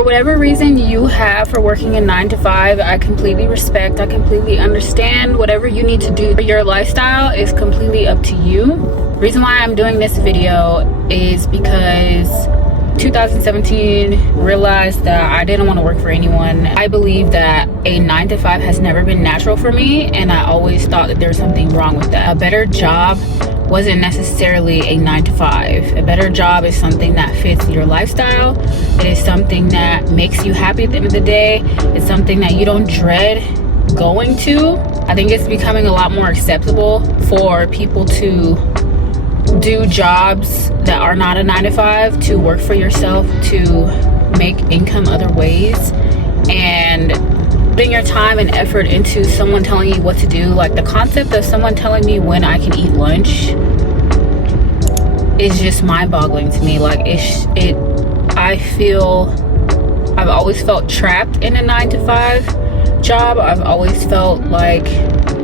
For whatever reason you have for working a 9 to 5, I completely respect, I completely understand. Whatever you need to do for your lifestyle is completely up to you. The reason why I'm doing this video is because 2017 realized that I didn't want to work for anyone. I believe that a 9 to 5 has never been natural for me, and I always thought that there was something wrong with that. A better job wasn't necessarily a 9 to 5. A better job is something that fits your lifestyle. It is something that makes you happy at the end of the day. It's something that you don't dread going to. I think it's becoming a lot more acceptable for people to do jobs that are not a 9 to 5, to work for yourself, to make income other ways, and putting your time and effort into someone telling you what to do. Like the concept of someone telling me when I can eat lunch is just mind-boggling to me. Like I've always felt trapped in a 9 to 5 job. I've always felt like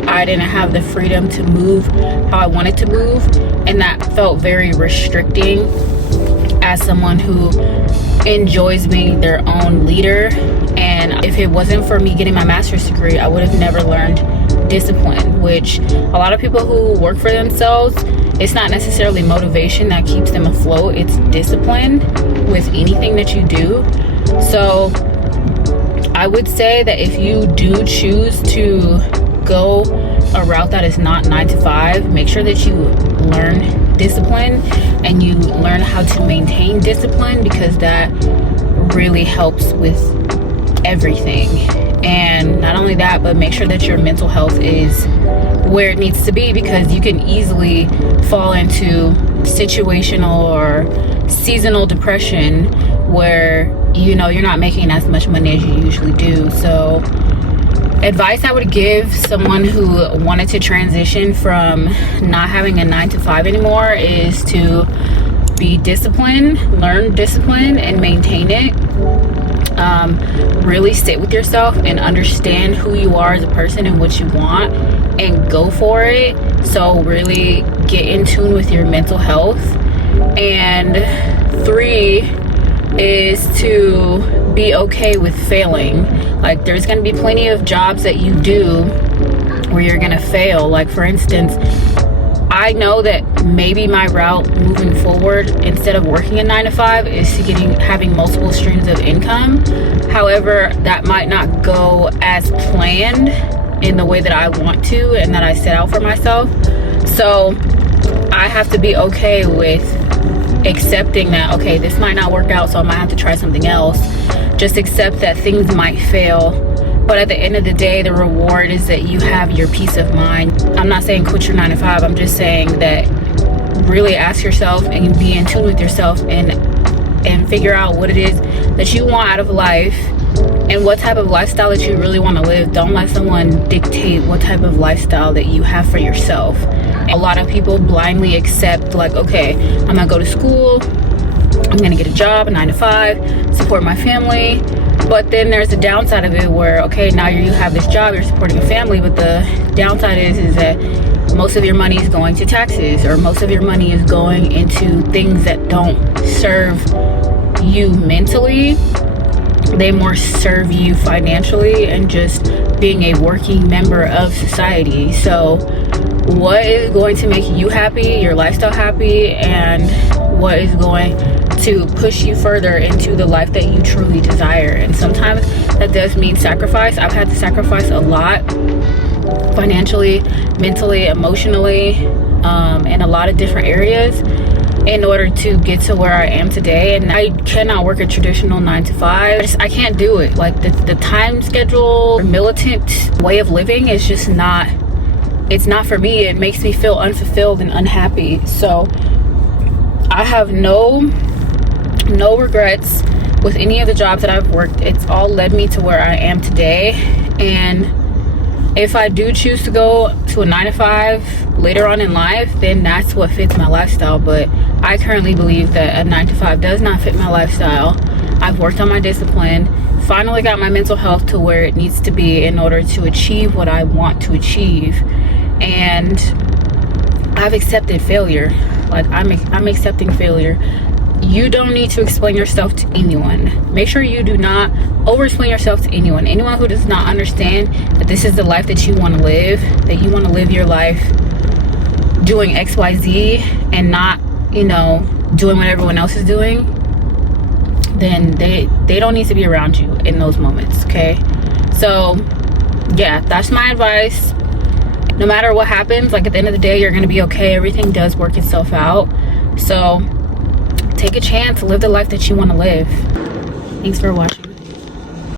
I didn't have the freedom to move how I wanted to move, and that felt very restricting as someone who enjoys being their own leader. And if it wasn't for me getting my master's degree, I would have never learned discipline, which a lot of people who work for themselves, it's not necessarily motivation that keeps them afloat, it's discipline with anything that you do. So I would say that if you do choose to go a route that is not 9 to 5, make sure that you learn discipline and you learn how to maintain discipline, because that really helps with everything. And not only that, but make sure that your mental health is where it needs to be, because you can easily fall into situational or seasonal depression where you're not making as much money as you usually do. So advice I would give someone who wanted to transition from not having a 9 to 5 anymore is to be disciplined, learn discipline and maintain it. Really sit with yourself and understand who you are as a person and what you want, and go for it. So really get in tune with your mental health. And 3 is to be okay with failing. Like there's going to be plenty of jobs that you do where you're going to fail. Like for instance, I know that maybe my route moving forward, instead of working a 9 to 5, is to having multiple streams of income. However, that might not go as planned in the way that I want to and that I set out for myself. So I have to be okay with accepting that, okay, this might not work out, so I might have to try something else. Just accept that things might fail, but at the end of the day, the reward is that you have your peace of mind. I'm not saying quit your 9 to 5. I'm just saying that really ask yourself and be in tune with yourself and figure out what it is that you want out of life and what type of lifestyle that you really want to live. Don't let someone dictate what type of lifestyle that you have for yourself. A lot of people blindly accept, like, okay, I'm gonna go to school, I'm gonna get a job, a 9 to 5, support my family. But then there's a downside of it where, okay, now you have this job, you're supporting a family, but the downside is that most of your money is going to taxes, or most of your money is going into things that don't serve you mentally. They more serve you financially and just being a working member of society. So what is going to make you happy, your lifestyle happy, and what is going to push you further into the life that you truly desire. And sometimes that does mean sacrifice. I've had to sacrifice a lot, financially, mentally, emotionally, in a lot of different areas in order to get to where I am today. And I cannot work a traditional 9 to 5. I can't do it. Like the time schedule, militant way of living is just not, it's not for me. It makes me feel unfulfilled and unhappy. So I have no regrets with any of the jobs that I've worked. It's all led me to where I am today. And if I do choose to go to a 9 to 5 later on in life, then that's what fits my lifestyle. But I currently believe that a 9 to 5 does not fit my lifestyle. I've worked on my discipline, finally got my mental health to where it needs to be in order to achieve what I want to achieve. And I've accepted failure. Like I'm accepting failure. you don't need to explain yourself to anyone. Make sure you do not over-explain yourself to anyone. Anyone who does not understand that this is the life that you want to live, that you want to live your life doing XYZ and not, you know, doing what everyone else is doing, then they don't need to be around you in those moments, okay? So yeah, that's my advice. No matter what happens, like at the end of the day, you're gonna be okay. Everything does work itself out. So take a chance, live the life that you want to live. Thanks for watching.